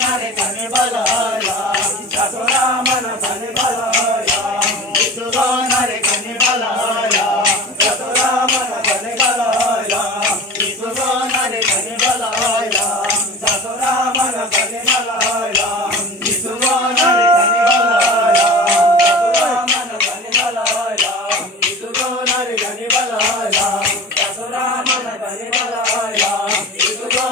nare kani balaya, Saturama kani balaya, Isugo nare kani balaya, Saturama kani balaya, Isugo nare kani balaya, Saturama kani balaya, Isugo nare kani balaya, Saturama kani balaya, Isugo nare kani balaya, Saturama kani balaya, Isugo